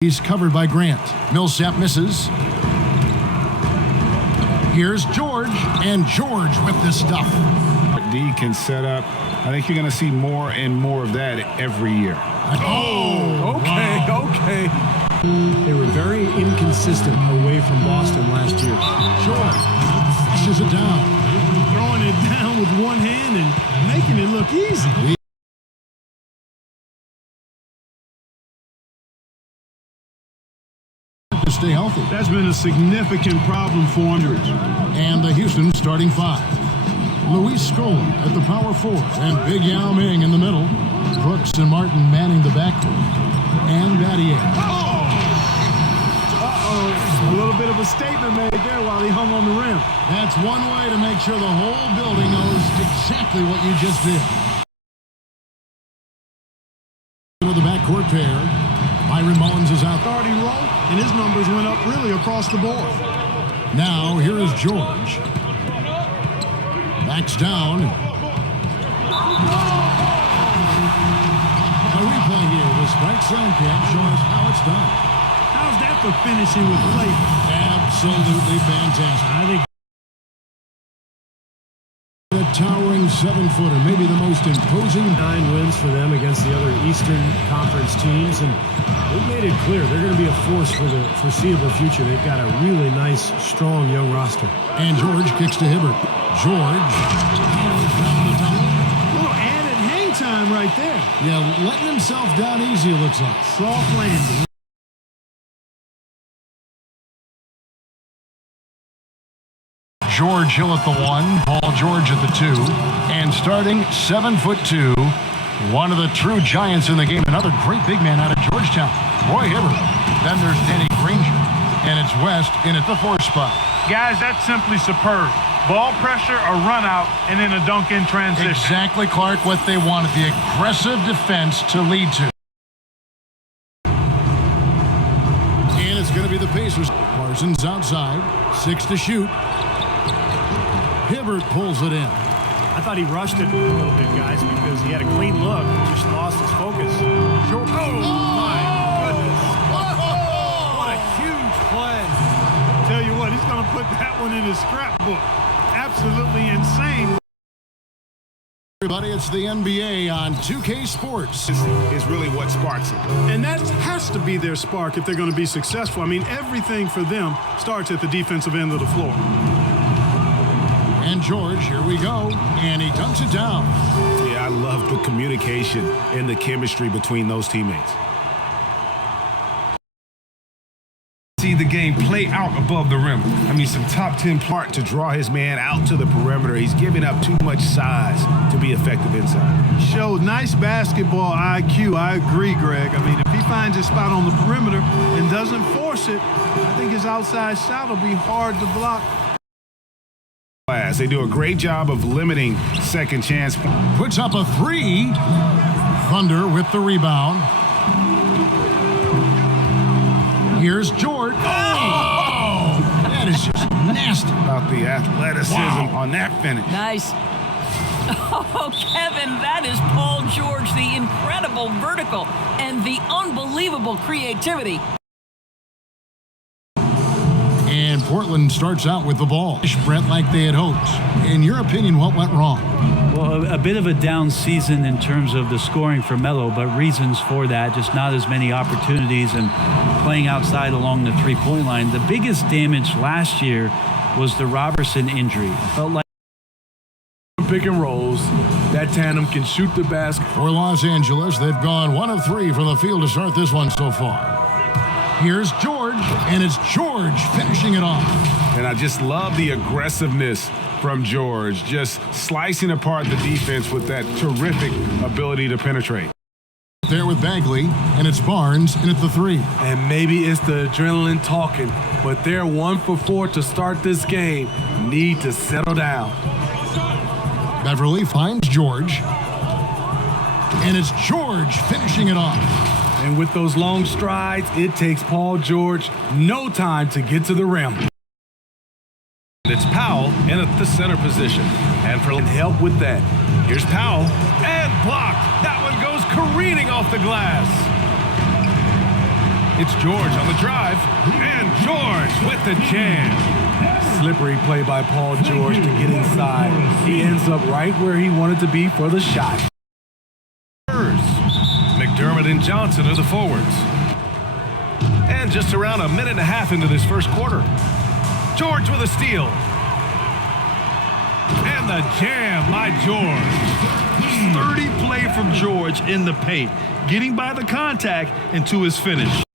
He's covered by Grant. Millsap misses. Here's George, and George with the stuff. D can set up. I think you're going to see more and more of that every year. Oh, Okay. They were very inconsistent away from Boston last year. George flushes it down. Throwing it down with one hand and making it look easy. To stay healthy. That's been a significant problem for him. And the Houston starting five. Luis Scola at the power forward, and Big Yao Ming in the middle. Brooks and Martin manning the backcourt. And Battier. A little bit of a statement made there while he hung on the rim. That's one way to make sure the whole building knows exactly what you just did. The backcourt pair. Myron Mullins is out. Authority roll, and his numbers went up really across the board. Now, here is George. Backs down. A replay here with Spike Sandcamp showing us how it's done. How's that for finishing with flavor? Absolutely fantastic. I think The towering 7-footer, maybe the most imposing. 9 wins for them against the other Eastern Conference teams, and they made it clear they're going to be a force for the foreseeable future. They've got a really nice, strong young roster. And George kicks to Hibbert. George. little added hang time right there. Yeah, letting himself down easy, it looks like. Soft landing. George Hill at the 1, Paul George at the 2, and starting 7'2", one of the true giants in the game. Another great big man out of Georgetown, Roy Hibbert. Then there's Danny Granger, and it's West in at the 4 spot. Guys, that's simply superb. Ball pressure, a run out, and then a dunk in transition. Exactly, Clark, what they wanted, the aggressive defense to lead to. And it's going to be the Pacers. Parsons outside, 6 to shoot. Hibbert pulls it in. I thought he rushed it a little bit, guys, because he had a clean look, just lost his focus. Oh, my goodness. What a huge play. Tell you what, he's going to put that one in his scrapbook. Absolutely insane. Everybody, it's the NBA on 2K Sports. Is really what sparks it. And that has to be their spark if they're going to be successful. I mean, everything for them starts at the defensive end of the floor. And George, here we go, and he dunks it down. Yeah, I love the communication and the chemistry between those teammates. See the game play out above the rim. I mean, some top 10 part to draw his man out to the perimeter. He's giving up too much size to be effective inside. Showed nice basketball IQ. I agree, Greg. I mean, if he finds his spot on the perimeter and doesn't force it, I think his outside shot will be hard to block. They do a great job of limiting second chance. Puts up a 3. Thunder with the rebound. Here's George. Oh! That is just nasty. About the athleticism on that finish. Nice. Oh, Kevin, that is Paul George, the incredible vertical and the unbelievable creativity. And Portland starts out with the ball. Brett, like they had hoped. In your opinion, what went wrong? Well, a bit of a down season in terms of the scoring for Melo, but reasons for that, just not as many opportunities and playing outside along the three-point line. The biggest damage last year was the Robertson injury. It felt like pick and rolls. That tandem can shoot the basket. For Los Angeles, they've gone 1 of 3 from the field to start this one so far. Here's George, and it's George finishing it off. And I just love the aggressiveness from George, just slicing apart the defense with that terrific ability to penetrate. There with Bagley, and it's Barnes in at the 3. And maybe it's the adrenaline talking, but they're 1 for 4 to start this game. Need to settle down. Beverly finds George, and it's George finishing it off. And with those long strides, it takes Paul George no time to get to the rim. It's Powell in at the center position. And for help with that, here's Powell, and blocked. That one goes careening off the glass. It's George on the drive, and George with the jam. Slippery play by Paul George to get inside. He ends up right where he wanted to be for the shot. McDermott and Johnson are the forwards. And just around a minute and a half into this first quarter, George with a steal. And the jam by George. Sturdy play from George in the paint, getting by the contact and to his finish.